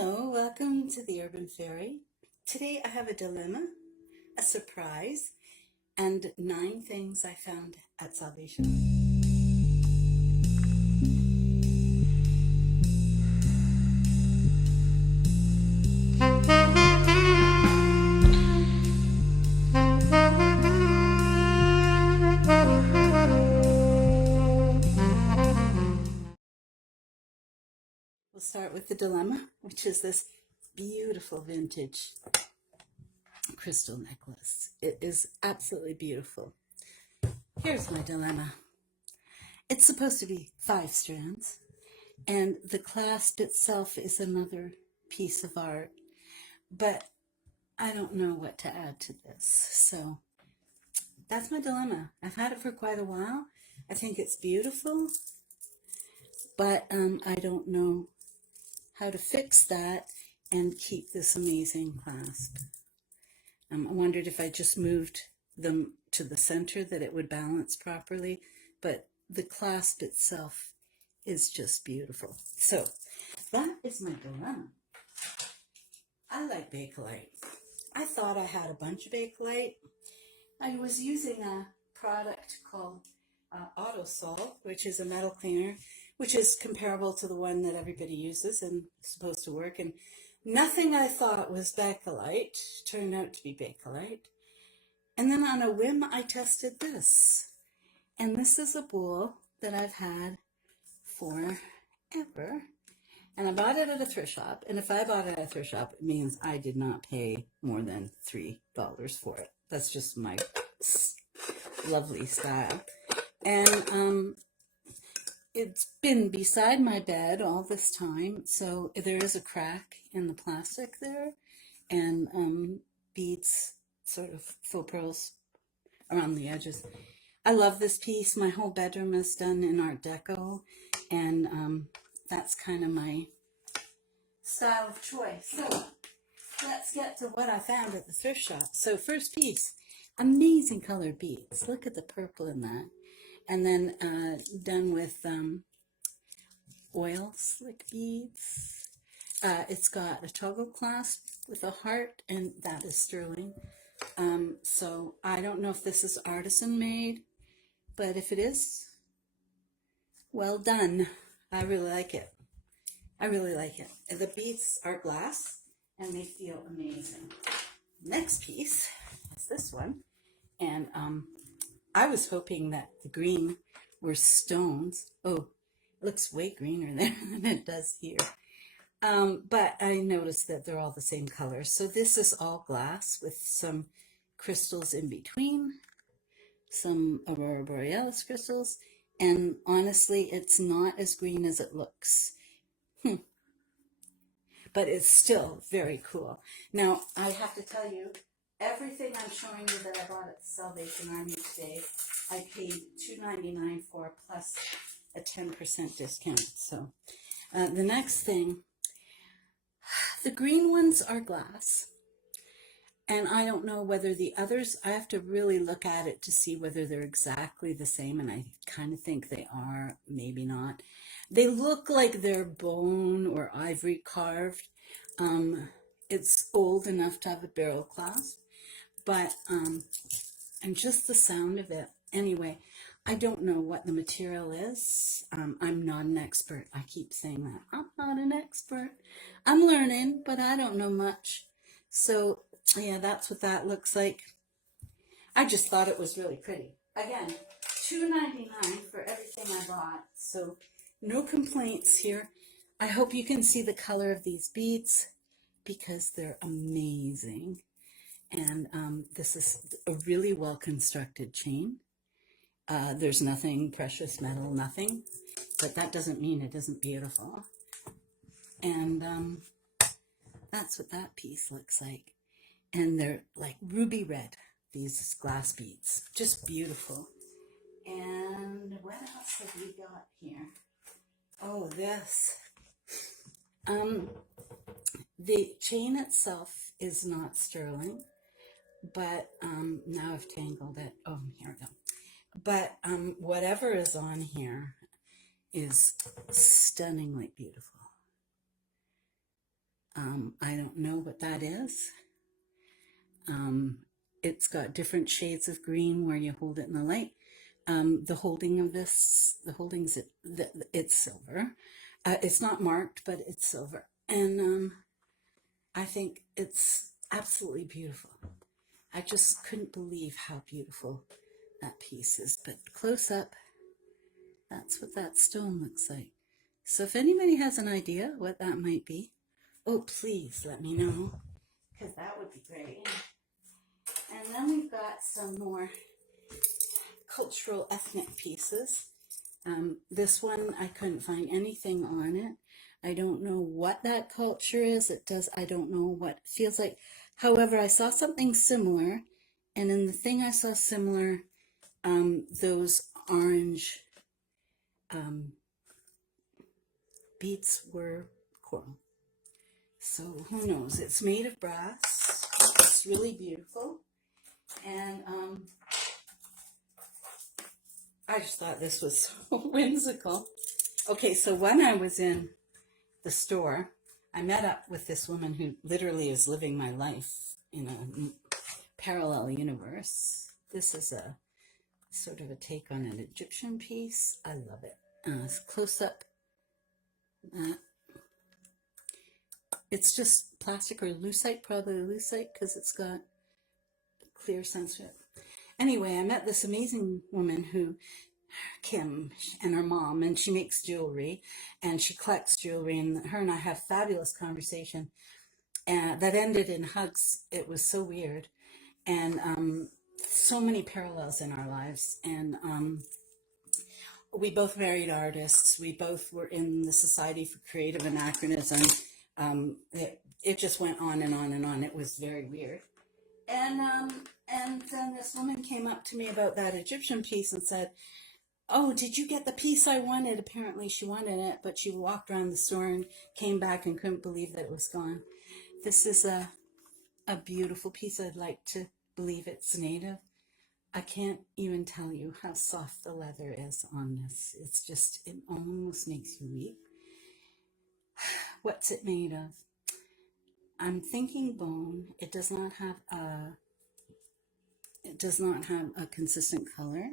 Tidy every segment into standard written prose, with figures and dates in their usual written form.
Hello, welcome to the Urban Fairy. Today I have a dilemma, a surprise, and 9 things I found at Salvation Army. We'll start with the dilemma, which is this beautiful vintage crystal necklace. It is absolutely beautiful. Here's my dilemma. It's supposed to be 5 strands, and the clasp itself is another piece of art, but I don't know what to add to this. So that's my dilemma. I've had it for quite a while. I think it's beautiful, but I don't know how to fix that and keep this amazing clasp. I wondered if I just moved them to the center that it would balance properly, but the clasp itself is just beautiful. So that is my dilemma. I like bakalite. I thought I had a bunch of bakalite. I was using a product called Auto Solve, which is a metal cleaner, which is comparable to the one that everybody uses and is supposed to work. And nothing I thought was bakalite turned out to be bakalite. And then on a whim, I tested this. And this is a bowl that I've had forever. And I bought it at a thrift shop. And if I bought it at a thrift shop, it means I did not pay more than $3 for it. That's just my lovely style. And it's been beside my bed all this time, so there is a crack in the plastic there, and beads, sort of faux pearls around the edges. I love this piece. My whole bedroom is done in Art Deco, and that's kind of my style of choice. So let's get to what I found at the thrift shop. So first piece, amazing colored beads. Look at the purple in that. And then done with oil slick beads. It's got a toggle clasp with a heart, and that is sterling. So I don't know if this is artisan made, but if it is, well done. I really like it. I really like it. The beads are glass, and they feel amazing. Next piece is this one, and I was hoping that the green were stones. Oh, it looks way greener there than it does here. But I noticed that they're all the same color. So this is all glass with some crystals in between, some Aurora Borealis crystals, and honestly, it's not as green as it looks. But it's still very cool. Now, I have to tell you, everything I'm showing you that I bought at the Salvation Army today, I paid $2.99 for, plus a 10% discount. So the next thing, the green ones are glass. And I don't know whether the others, I have to really look at it to see whether they're exactly the same. And I kind of think they are, maybe not. They look like they're bone or ivory carved. It's old enough to have a barrel clasp. But, and just the sound of it. Anyway, I don't know what the material is. I'm not an expert. I keep saying that. I'm not an expert. I'm learning, but I don't know much. So, yeah, that's what that looks like. I just thought it was really pretty. Again, $2.99 for everything I bought. So, no complaints here. I hope you can see the color of these beads because they're amazing. And this is a really well-constructed chain. There's nothing precious metal, nothing. But that doesn't mean it isn't beautiful. And that's what that piece looks like. And they're like ruby red, these glass beads. Just beautiful. And what else have we got here? Oh, this. The chain itself is not sterling, but now I've tangled it. Oh, here we go. But whatever is on here is stunningly beautiful. I don't know what that is. It's got different shades of green where you hold it in the light. The holding of this, it's silver. It's not marked, but it's silver. And I think it's absolutely beautiful. I just couldn't believe how beautiful that piece is. But close up, that's what that stone looks like. So if anybody has an idea what that might be, oh, please let me know, because that would be great. And then we've got some more cultural ethnic pieces. This one, I couldn't find anything on it. I don't know what that culture is. I don't know what it feels like. However, I saw something similar, and in the thing I saw similar, those orange beads were coral. So who knows? It's made of brass. It's really beautiful. And I just thought this was so whimsical. Okay, so when I was in the store, I met up with this woman who literally is living my life in a parallel universe. This is a sort of a take on an Egyptian piece. I love it. It's close up. It's just plastic or lucite, probably lucite, because it's got clear sunset. Anyway, I met this amazing woman who, Kim, and her mom, and she makes jewelry, and she collects jewelry, and her and I have fabulous conversation, and that ended in hugs. It was so weird, and so many parallels in our lives, and we both married artists. We both were in the Society for Creative Anachronism. It just went on and on and on. It was very weird. And then this woman came up to me about that Egyptian piece and said, "Oh, did you get the piece I wanted?" Apparently she wanted it, but she walked around the store and came back and couldn't believe that it was gone. This is a beautiful piece. I'd like to believe it's native. I can't even tell you how soft the leather is on this. It's just, it almost makes you weep. What's it made of? I'm thinking bone. It does not have a consistent color,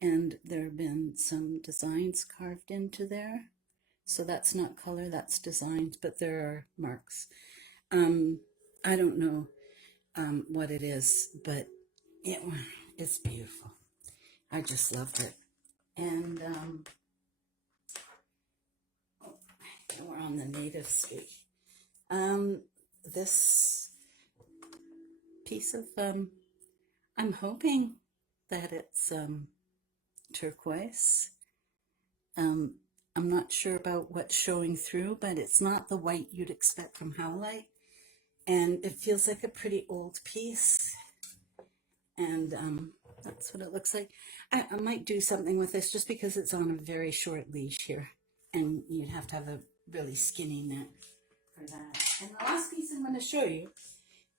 and there have been some designs carved into there. So that's not color, that's designs, but there are marks. I don't know what it is, but it's beautiful. I just loved it. And we're on the native speak. This piece of, I'm hoping that it's turquoise. I'm not sure about what's showing through, but it's not the white you'd expect from howlite. And it feels like a pretty old piece. And that's what it looks like. I might do something with this just because it's on a very short leash here. And you'd have to have a really skinny neck for that. And the last piece I'm going to show you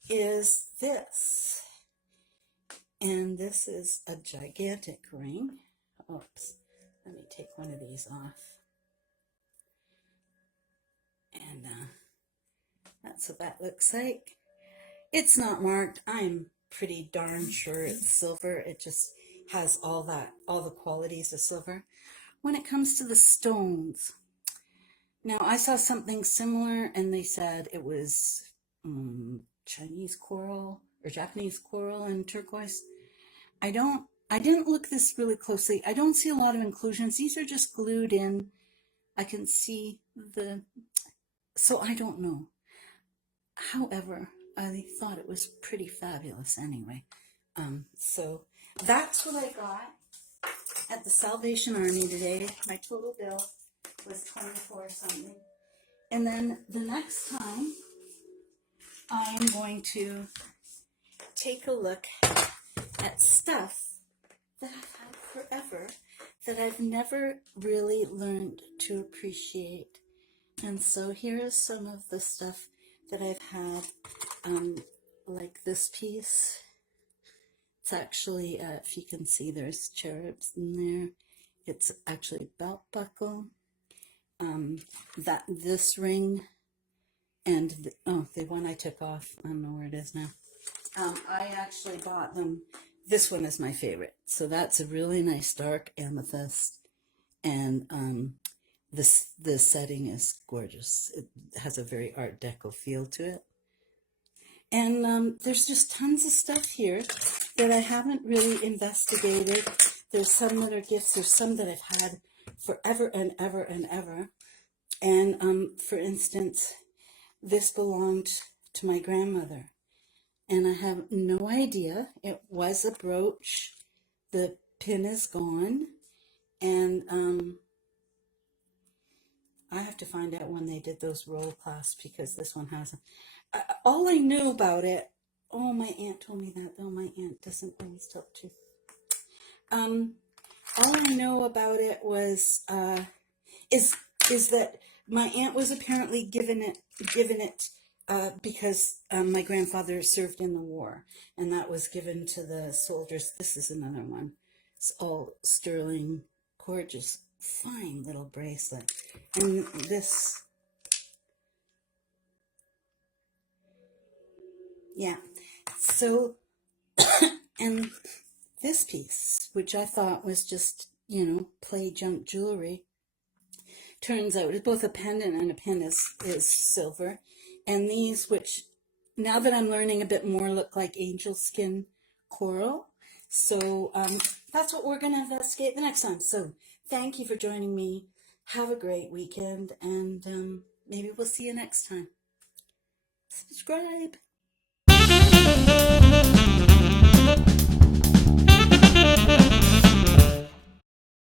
is this. And this is a gigantic ring. Oops. Let me take one of these off. And that's what that looks like. It's not marked. I'm pretty darn sure it's silver. It just has all the qualities of silver. When it comes to the stones, now I saw something similar and they said it was Chinese coral or Japanese coral and turquoise. I didn't look this really closely. I don't see a lot of inclusions. These are just glued in. I can see so I don't know. However, I thought it was pretty fabulous anyway. So that's what I got at the Salvation Army today. My total bill was $24 something. And then the next time I'm going to take a look at stuff that I've had forever that I've never really learned to appreciate. And so here's some of the stuff that I've had, like this piece. It's actually, if you can see, there's cherubs in there. It's actually a belt buckle. This ring And the one I took off, I don't know where it is now. I actually bought them. This one is my favorite. So that's a really nice dark amethyst, and the setting is gorgeous. It has a very Art Deco feel to it. And there's just tons of stuff here that I haven't really investigated. There's some that are gifts. There's some that I've had forever and ever and ever. And for instance, this belonged to my grandmother. And I have no idea. It was a brooch. The pin is gone. And I have to find out when they did those roll clasps, because this one hasn't. All I knew about it, oh, my aunt told me that, though my aunt doesn't always tell the truth. All I know about it was, is that my aunt was apparently given it because my grandfather served in the war, and that was given to the soldiers. This is another one. It's all sterling, gorgeous, fine little bracelet. And this, yeah. So, and this piece, which I thought was just, play junk jewelry, turns out it's both a pendant and a pin is silver. And these, which now that I'm learning a bit more, look like angel skin coral. So that's what we're going to investigate the next time. So thank you for joining me. Have a great weekend, and maybe we'll see you next time. Subscribe.